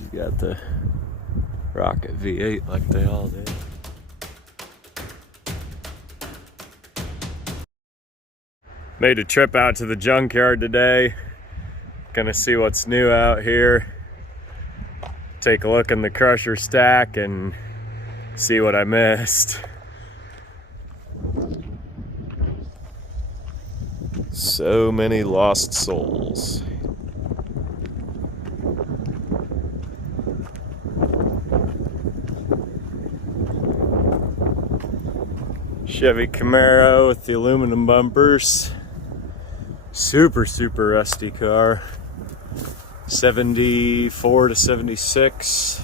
She's got the rocket V8 like they all do. Made a trip out to the junkyard today. Gonna see what's new out here. Take a look in the crusher stack and see what I missed. So many lost souls. Chevy Camaro with the aluminum bumpers. Super rusty car. 74 to 76.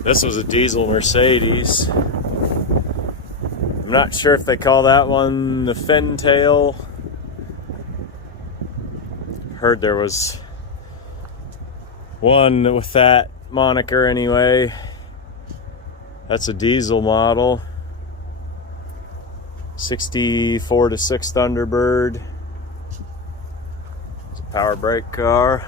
This was a diesel Mercedes. I'm not sure if they call that one the Fintail. Heard there was one with that moniker anyway. That's a diesel model. 64 to 6 Thunderbird. It's a power brake car.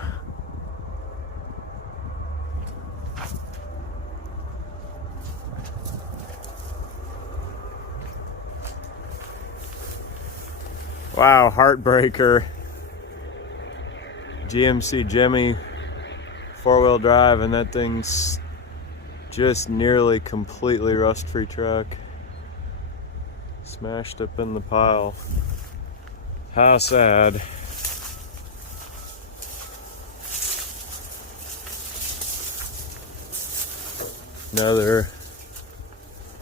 Wow, heartbreaker. GMC Jimmy 4-wheel drive, and that thing's just nearly completely rust-free truck. Smashed up in the pile. How sad. Another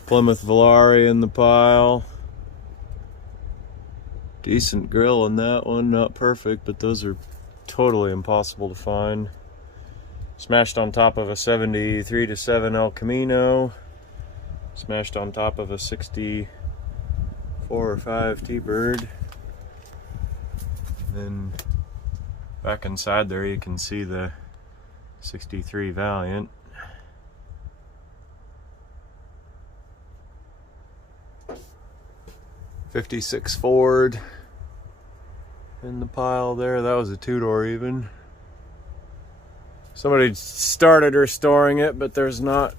Plymouth Volare in the pile. Decent grill on that one, not perfect, but those are totally impossible to find. Smashed on top of a 73 to 7 El Camino. Smashed on top of a 64 or 5 T-Bird. Then back inside there you can see the 63 Valiant. '56 Ford in the pile there. That was a 2-door even. Somebody started restoring it, but there's not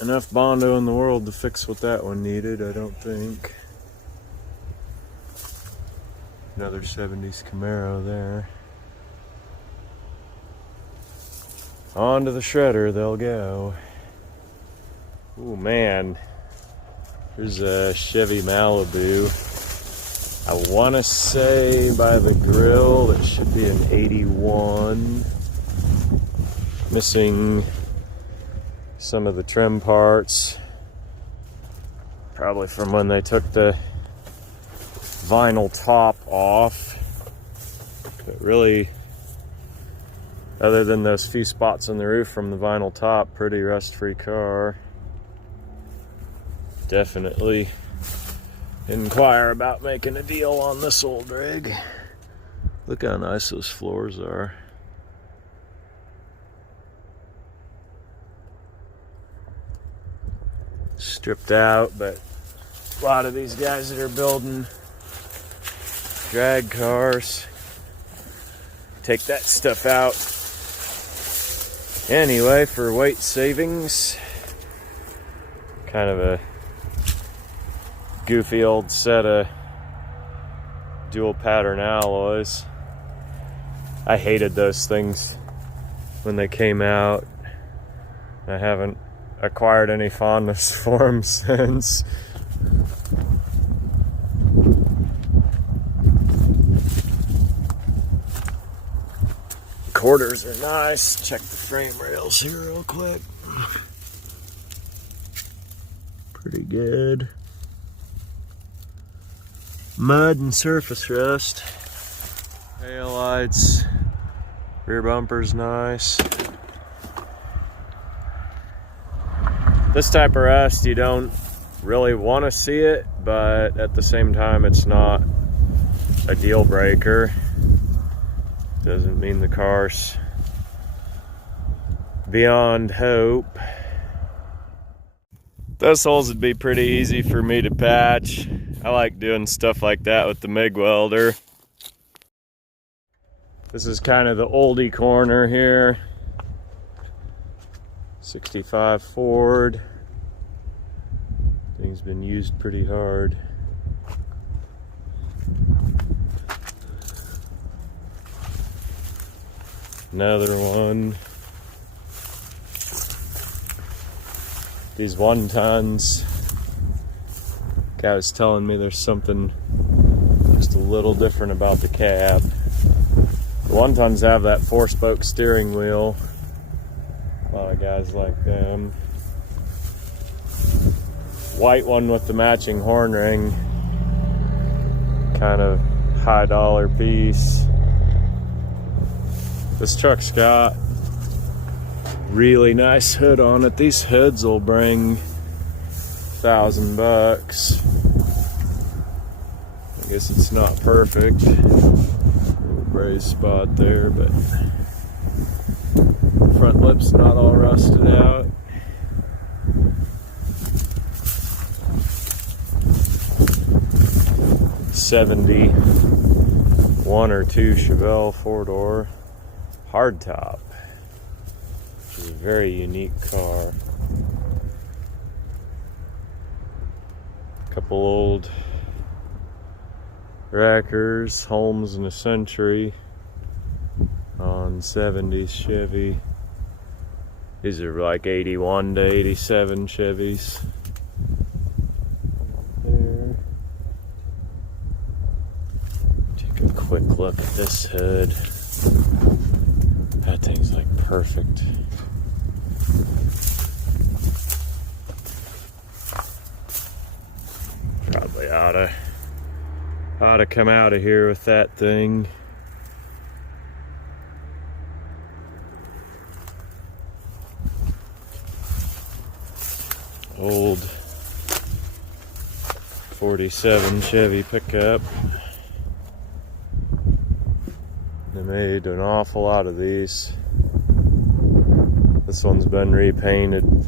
enough Bondo in the world to fix what that one needed, I don't think. Another 70s Camaro there. On to the shredder they'll go. Oh man. Here's a Chevy Malibu. I want to say by the grill it should be an 81. Missing some of the trim parts. Probably from when they took the vinyl top off. But really, other than those few spots on the roof from the vinyl top, pretty rust-free car. Definitely inquire about making a deal on this old rig. Look how nice those floors are. Stripped out, but a lot of these guys that are building drag cars take that stuff out anyway for weight savings. Kind of a goofy old set of dual pattern alloys. I hated those things when they came out. I haven't acquired any fondness for them since. Quarters are nice. Check the frame rails here real quick. Pretty good. Mud and surface rust. Tail lights. Rear bumper's nice. This type of rust, you don't really want to see it, but at the same time, it's not a deal breaker. Doesn't mean the car's beyond hope. Those holes would be pretty easy for me to patch. I like doing stuff like that with the MIG welder. This is kind of the oldie corner here. 65 Ford. Thing's been used pretty hard. Another one. These 1-tons. Guy was telling me there's something just a little different about the cab. The 1-tons have that 4-spoke steering wheel. A lot of guys like them. White one with the matching horn ring. Kind of high dollar piece. This truck's got really nice hood on it. These hoods will bring $1,000. I guess it's not perfect. Little braze spot there, but front lip's not all rusted out. '71 or 2 Chevelle 4-door hardtop, which is a very unique car. Couple old Rackers, Holmes and a Century on 70s Chevy. These are like 81 to 87 Chevys. There. Take a quick look at this hood. That thing's like perfect. Probably ought to come out of here with that thing. Old 47 Chevy pickup. They made an awful lot of these. This one's been repainted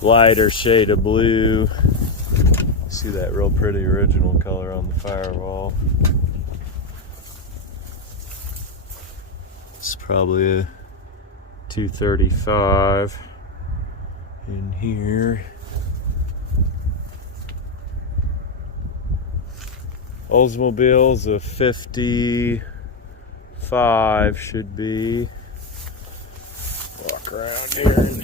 lighter shade of blue. See that real pretty original color on the firewall. It's probably a 235 in here. Oldsmobile's a 55 should be. Walk around here and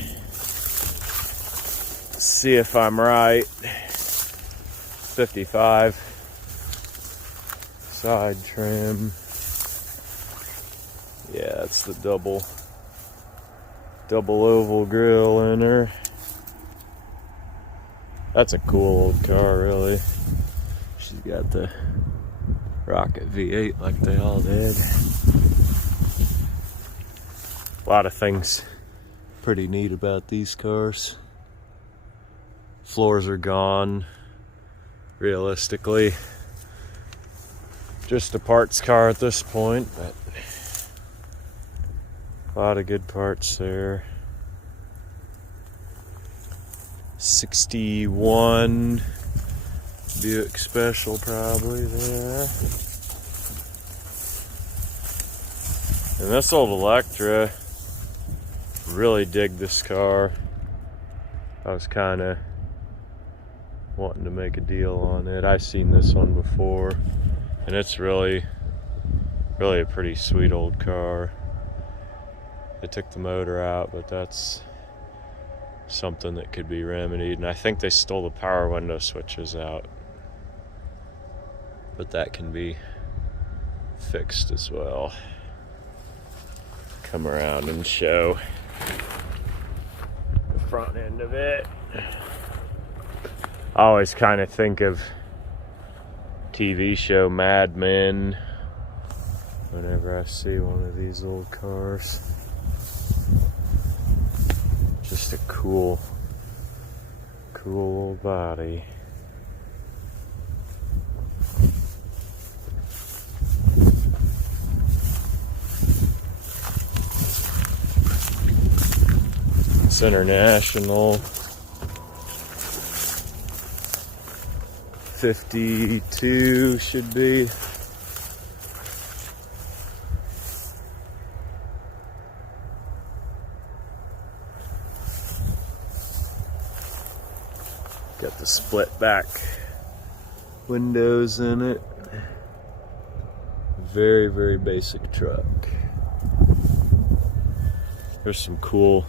see if I'm right. 55 side trim. Yeah, that's the double oval grill in her. That's a cool old car, really. She's got the rocket V8 like they all did. A lot of things pretty neat about these cars. Floors are gone. Realistically, just a parts car at this point, but a lot of good parts there. 61 Buick Special probably there. And this old Electra, really dig this car. I was kind of wanting to make a deal on it. I've seen this one before, and it's really a pretty sweet old car. They took the motor out, but that's something that could be remedied. And I think they stole the power window switches out, but that can be fixed as well. Come around and show the front end of it. I always kind of think of TV show Mad Men whenever I see one of these old cars. Just a cool old body. It's International. 52 should be. Got the split back windows in it. Very, very basic truck. There's some cool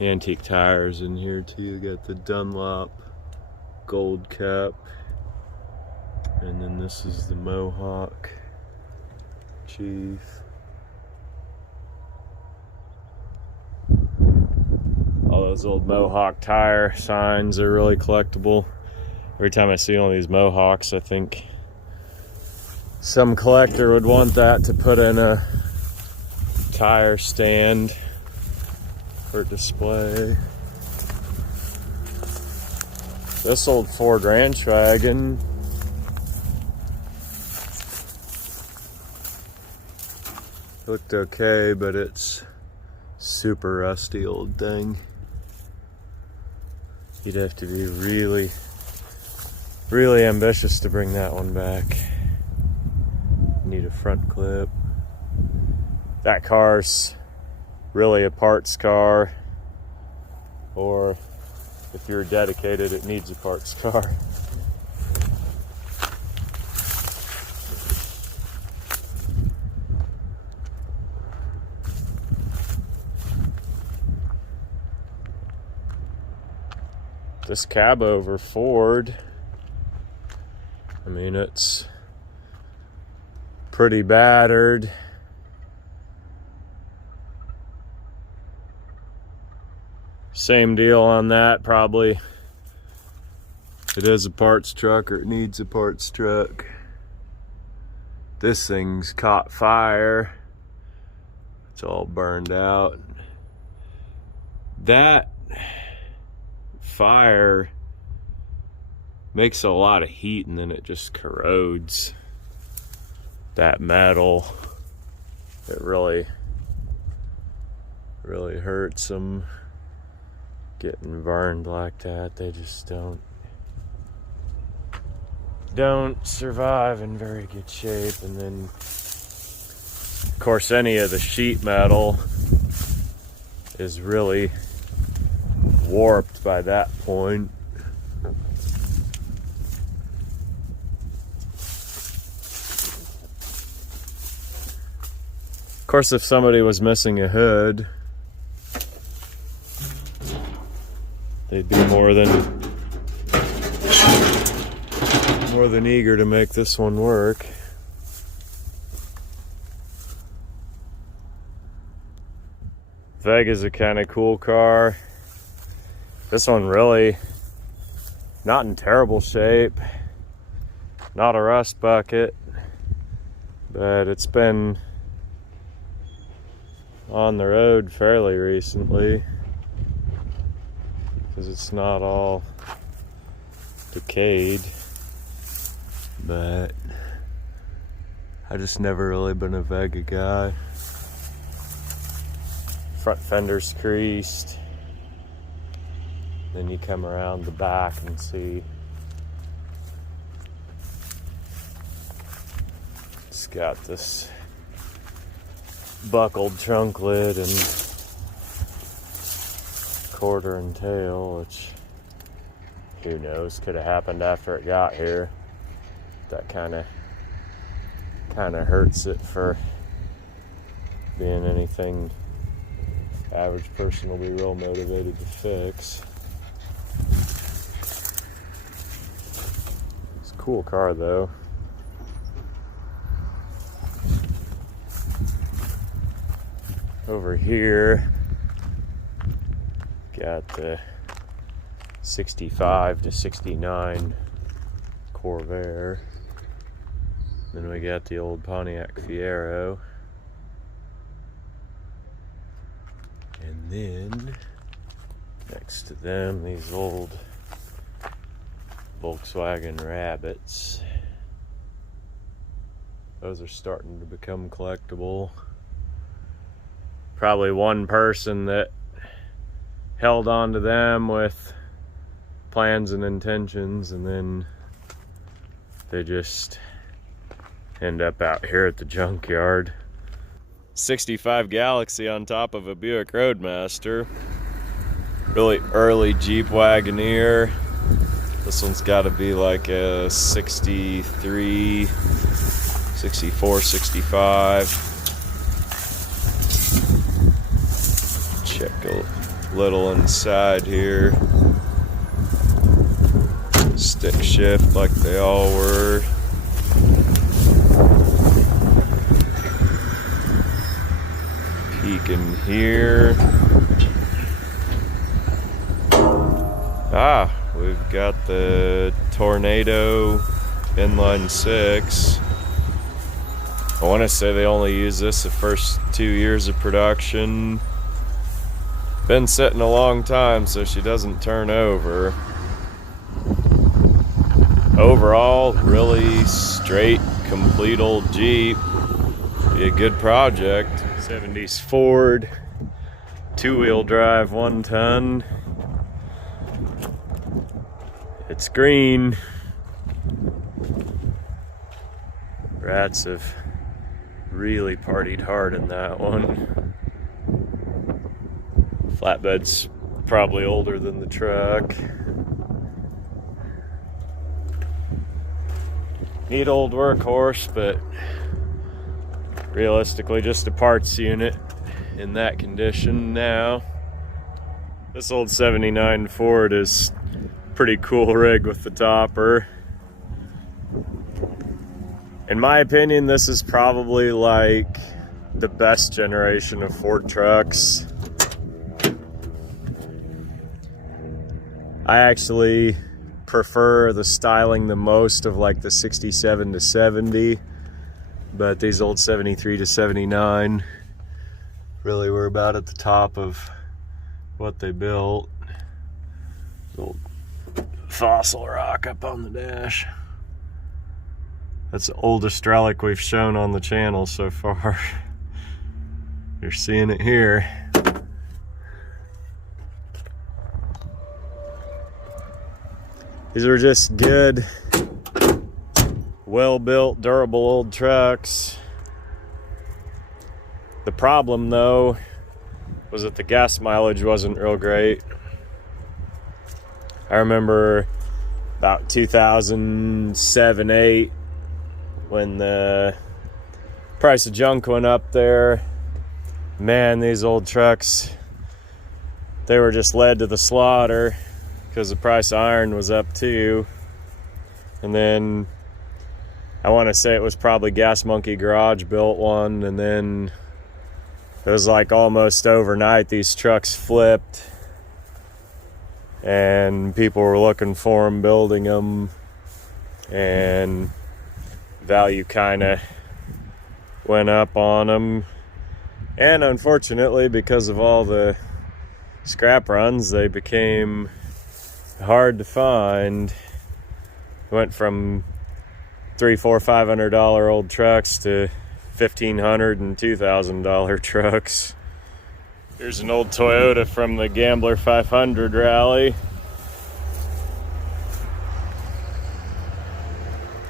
antique tires in here too. Got the Dunlop gold cap. And then this is the Mohawk Chief. All those old Mohawk tire signs are really collectible. Every time I see one of these Mohawks, I think some collector would want that to put in a tire stand for display. This old Ford Ranch wagon looked okay, but it's super rusty old thing. You'd have to be really, really ambitious to bring that one back. Need a front clip. That car's really a parts car, or if you're dedicated, it needs a parts car. This cab over Ford, I mean, it's pretty battered. Same deal on that, probably. It is a parts truck, or it needs a parts truck. This thing's caught fire. It's all burned out. That fire makes a lot of heat, and then it just corrodes that metal. It really hurts them getting burned like that. They just don't survive in very good shape. And then of course any of the sheet metal is really warped by that point. Of course, if somebody was missing a hood, they'd be more than eager to make this one work. Vega's a kind of cool car. This one really not in terrible shape. Not a rust bucket, but it's been on the road fairly recently because it's not all decayed. But I just never really been a Vega guy. Front fender's creased. Then you come around the back and see it's got this buckled trunk lid and quarter and tail, which who knows, could have happened after it got here. That kind of hurts it for being anything average person will be real motivated to fix. It's a cool car though. Over here, got the 65 to 69 Corvair. Then we got the old Pontiac Fiero. And then, next to them, these old Volkswagen Rabbits. Those are starting to become collectible. Probably one person that held on to them with plans and intentions, and then they just end up out here at the junkyard. 65 Galaxy on top of a Buick Roadmaster. Really early Jeep Wagoneer. This one's got to be like a 63, 64, 65. Check a little inside here. Stick shift like they all were. Peek in here. We've got the Tornado inline 6. I want to say they only use this the first 2 years of production. Been sitting a long time, so she doesn't turn over. Overall, really straight, complete old Jeep. Be a good project. 70s Ford, 2-wheel drive, 1 ton. It's green. Rats have really partied hard in that one. Flatbed's probably older than the truck. Neat old workhorse, but realistically just a parts unit in that condition now. This old 79 Ford is pretty cool rig with the topper. In my opinion, this is probably like the best generation of Ford trucks. I actually prefer the styling the most of like the 67 to 70, but these old 73 to 79 really were about at the top of what they built. Old fossil rock up on the dash. That's the oldest relic we've shown on the channel so far. You're seeing it here. These are just good, well-built, durable old trucks. The problem though was that the gas mileage wasn't real great. I remember about 2007-8 when the price of junk went up there. Man, these old trucks, they were just led to the slaughter because the price of iron was up too. And then I want to say it was probably Gas Monkey Garage built one, and then it was like almost overnight these trucks flipped and people were looking for them, building them, and value kind of went up on them. And unfortunately, because of all the scrap runs, they became hard to find. Went from $300, $400, $500 old trucks to $1,500 and $2,000 trucks. Here's an old Toyota from the Gambler 500 rally.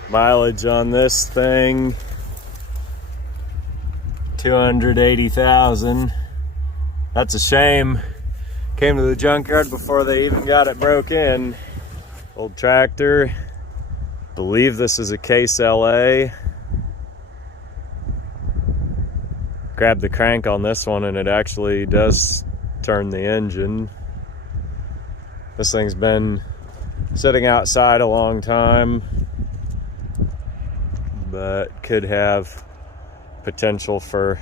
Mileage on this thing, 280,000. That's a shame. Came to the junkyard before they even got it broke in. Old tractor. Believe this is a Case LA. Grabbed the crank on this one and it actually does turn the engine. This thing's been sitting outside a long time, but could have potential for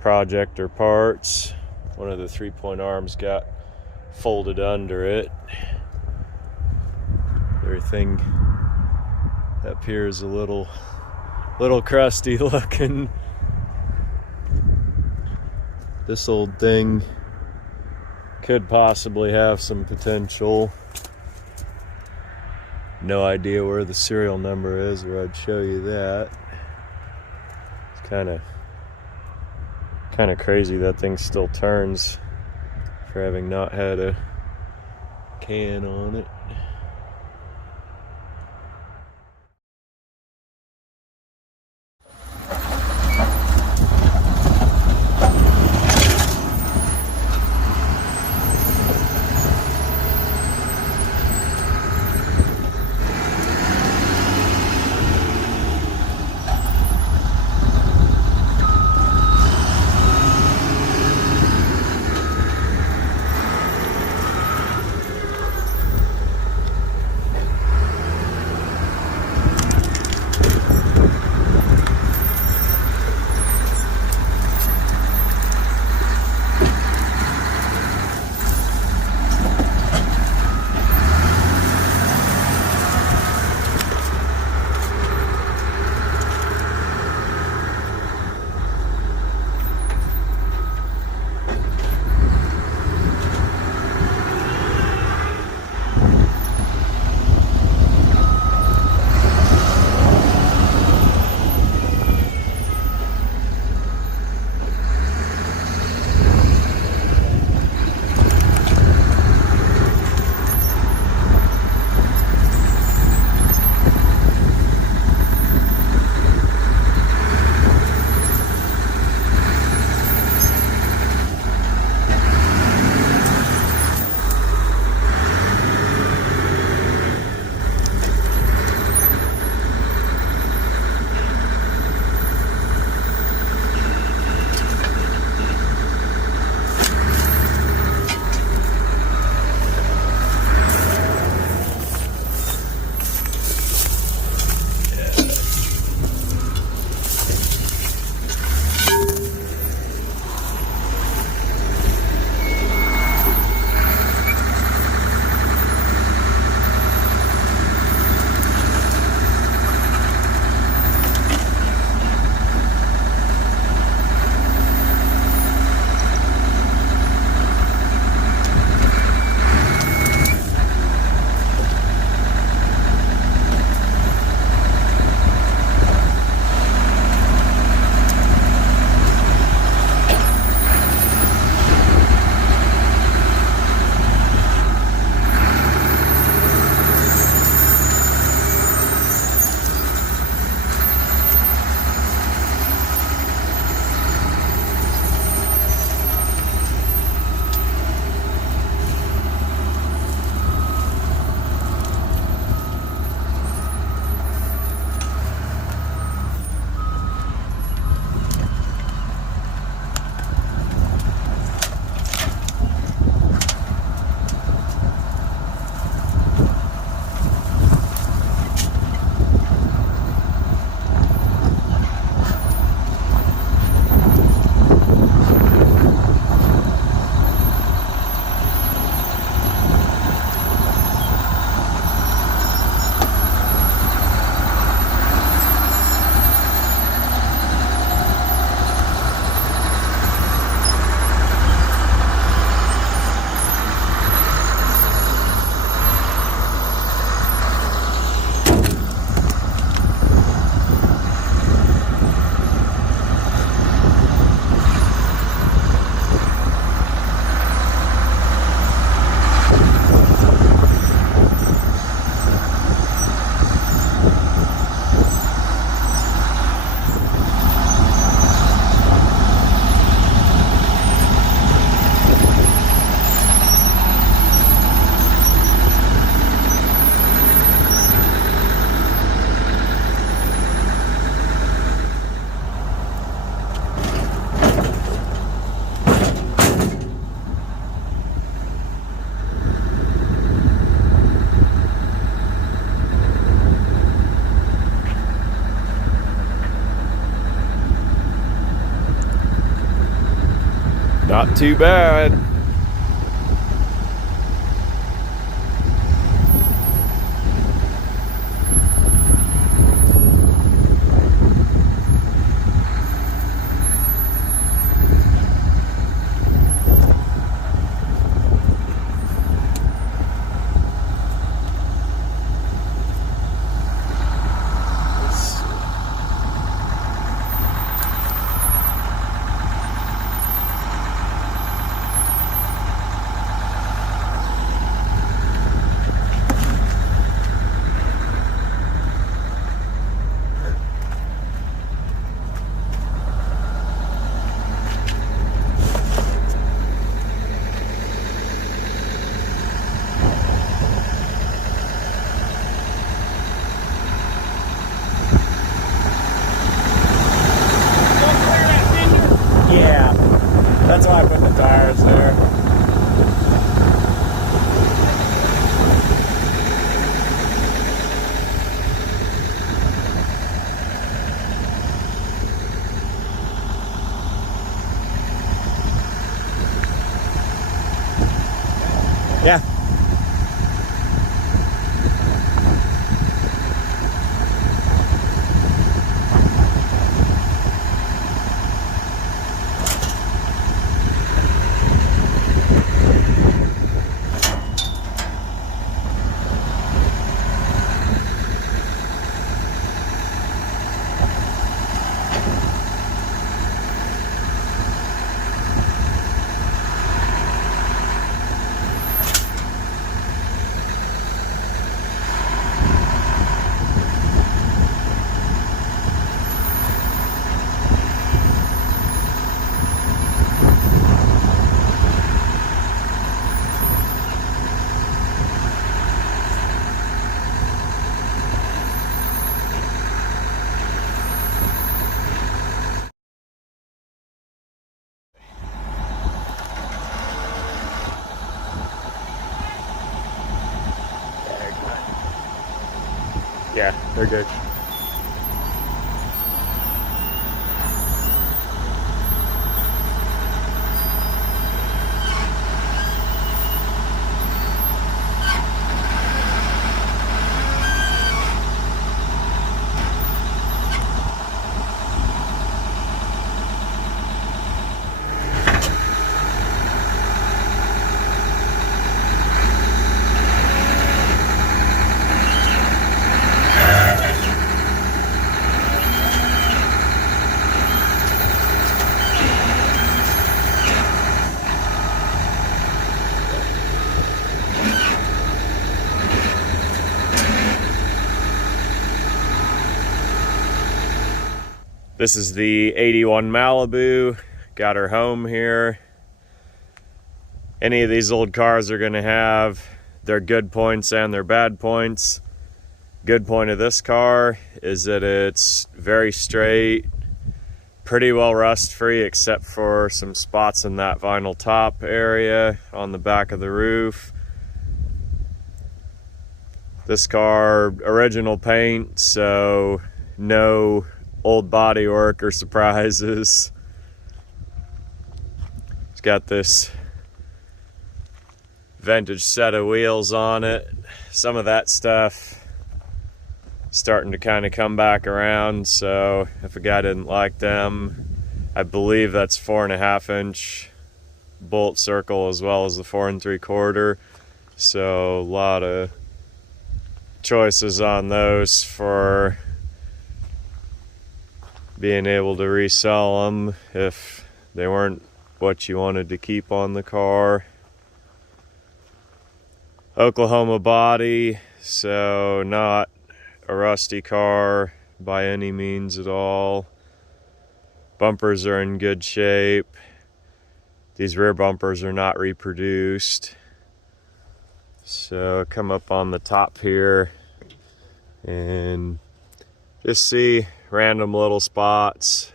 project or parts. One of the 3-point arms got folded under it. Everything up here is a little crusty looking. This old thing could possibly have some potential. No idea where the serial number is, or I'd show you that. It's kind of crazy that thing still turns for having not had a can on it. Not too bad. Yeah, that's why I put the tires there. Yeah. Yeah, they're good. This is the 81 Malibu. Got her home here. Any of these old cars are gonna have their good points and their bad points. Good point of this car is that it's very straight, pretty well rust free except for some spots in that vinyl top area on the back of the roof. This car, original paint, so no old body work or surprises. It's got this vintage set of wheels on it. Some of that stuff starting to kind of come back around, so if a guy didn't like them, I believe that's 4.5 inch bolt circle as well as the 4 3/4. So a lot of choices on those for being able to resell them if they weren't what you wanted to keep on the car. Oklahoma body, so not a rusty car by any means at all. Bumpers are in good shape. These rear bumpers are not reproduced. So come up on the top here and just see random little spots.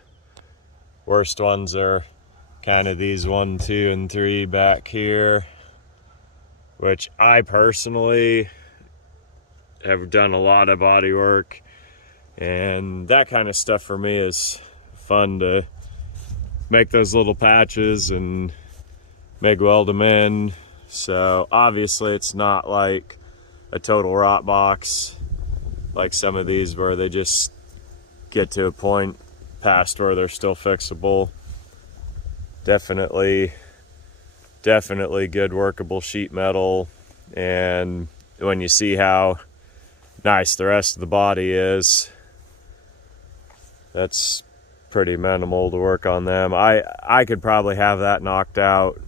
Worst ones are kind of these 1, 2, and 3 back here, which I personally have done a lot of body work, and that kind of stuff for me is fun to make those little patches and MIG weld them in. So obviously it's not like a total rot box like some of these where they just get to a point past where they're still fixable. Definitely good workable sheet metal. And when you see how nice the rest of the body is, that's pretty minimal to work on them. I could probably have that knocked out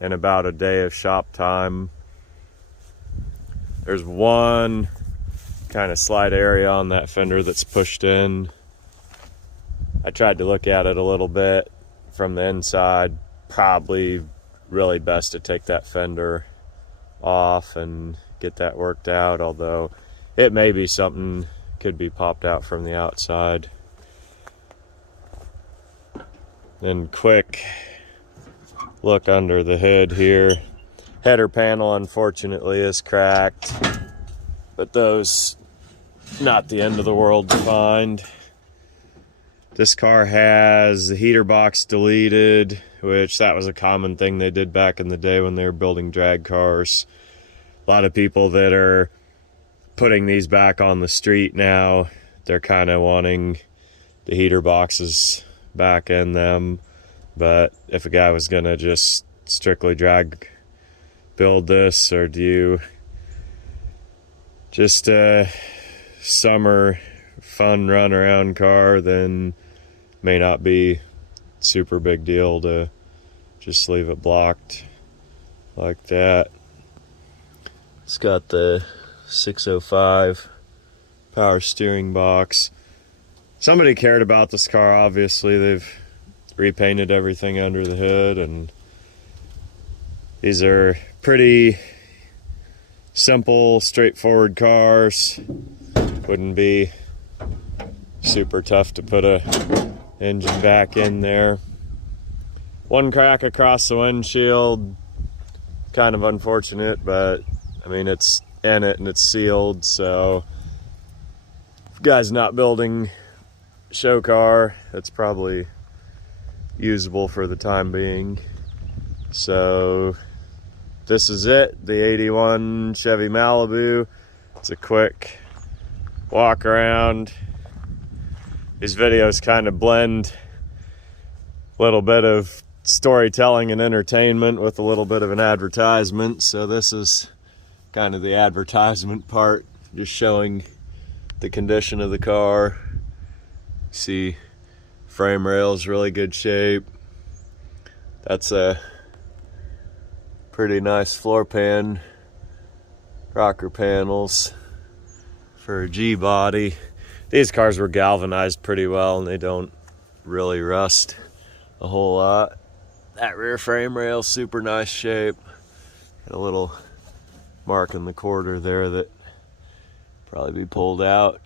in about a day of shop time. There's one kind of slight area on that fender that's pushed in. I tried to look at it a little bit from the inside. Probably really best to take that fender off and get that worked out, although it may be something could be popped out from the outside. Then quick look under the hood here. Header panel unfortunately is cracked, but those not the end of the world to find. This car has the heater box deleted, which that was a common thing they did back in the day when they were building drag cars. A lot of people that are putting these back on the street now, they're kind of wanting the heater boxes back in them. But if a guy was gonna just strictly drag build this, or do just a summer fun run around car, then may not be super big deal to just leave it blocked like that. It's got the 605 power steering box. Somebody cared about this car, obviously. They've repainted everything under the hood, and these are pretty simple, straightforward cars. Wouldn't be super tough to put a engine back in there. One crack across the windshield, kind of unfortunate, but I mean it's in it and it's sealed, so if guy's not building show car, it's probably usable for the time being. So this is it, the 81 Chevy Malibu. It's a quick walk around. These videos kind of blend a little bit of storytelling and entertainment with a little bit of an advertisement. So this is kind of the advertisement part, just showing the condition of the car. See, frame rail's really good shape. That's a pretty nice floor pan, rocker panels for a G body. These cars were galvanized pretty well and they don't really rust a whole lot. That rear frame rail, super nice shape. Got a little mark in the quarter there that probably be pulled out.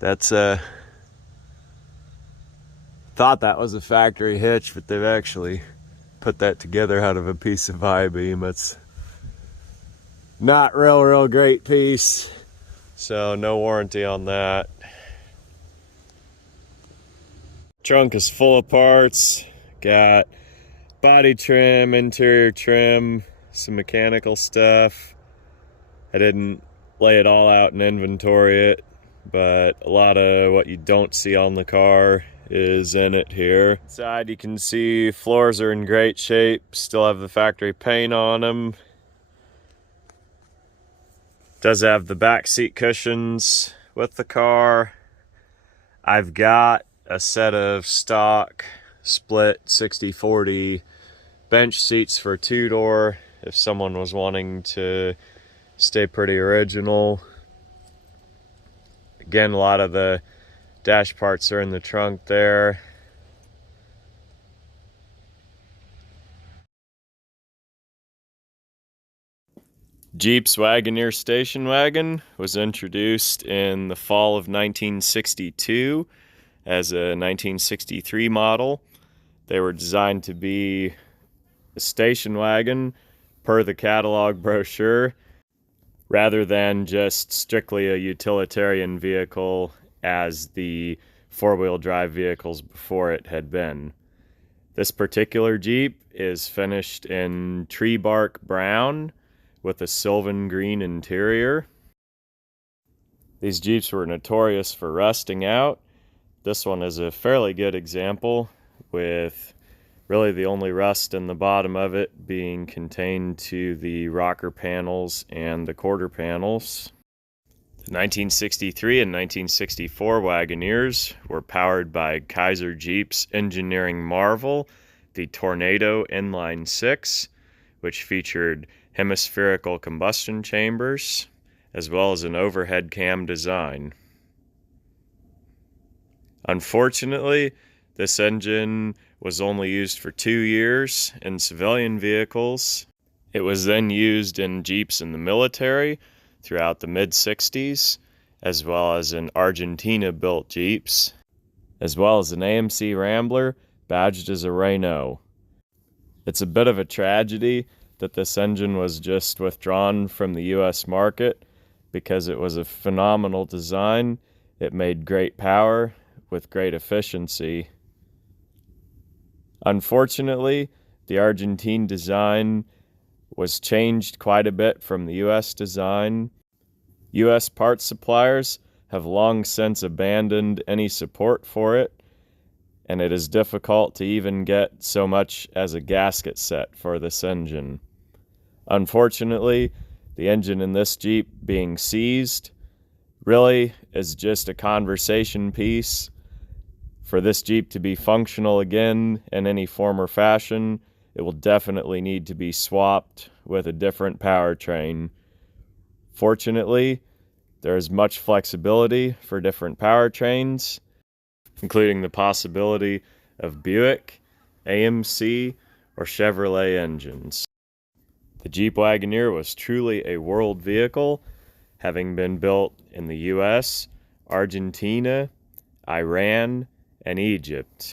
That's thought that was a factory hitch, but they've actually put that together out of a piece of I-beam. It's not real great piece, so no warranty on that. Trunk is full of parts. Got body trim, interior trim, some mechanical stuff. I didn't lay it all out and inventory it, but a lot of what you don't see on the car is in it here. Inside you can see floors are in great shape, still have the factory paint on them. Does have the back seat cushions with the car. I've got a set of stock split 60/40 bench seats for two-door if someone was wanting to stay pretty original. Again, a lot of the dash parts are in the trunk there. Jeep's Wagoneer station wagon was introduced in the fall of 1962 as a 1963 model. They were designed to be a station wagon per the catalog brochure, rather than just strictly a utilitarian vehicle as the four-wheel drive vehicles before it had been. This particular Jeep is finished in tree bark brown with a sylvan green interior. These Jeeps were notorious for rusting out. This one is a fairly good example, with really the only rust in the bottom of it being contained to the rocker panels and the quarter panels. The 1963 and 1964 Wagoneers were powered by Kaiser Jeep's engineering marvel, the Tornado Inline 6, which featured hemispherical combustion chambers, as well as an overhead cam design. Unfortunately, this engine was only used for 2 years in civilian vehicles. It was then used in Jeeps in the military throughout the mid-60s, as well as in Argentina-built Jeeps, as well as an AMC Rambler badged as a Renault. It's a bit of a tragedy that this engine was just withdrawn from the US market because it was a phenomenal design. It made great power with great efficiency. Unfortunately, the Argentine design was changed quite a bit from the US design. US parts suppliers have long since abandoned any support for it, and it is difficult to even get so much as a gasket set for this engine. Unfortunately, the engine in this Jeep being seized really is just a conversation piece. For this Jeep to be functional again in any form or fashion, it will definitely need to be swapped with a different powertrain. Fortunately, there is much flexibility for different powertrains, including the possibility of Buick, AMC, or Chevrolet engines. The Jeep Wagoneer was truly a world vehicle, having been built in the US, Argentina, Iran, and Egypt.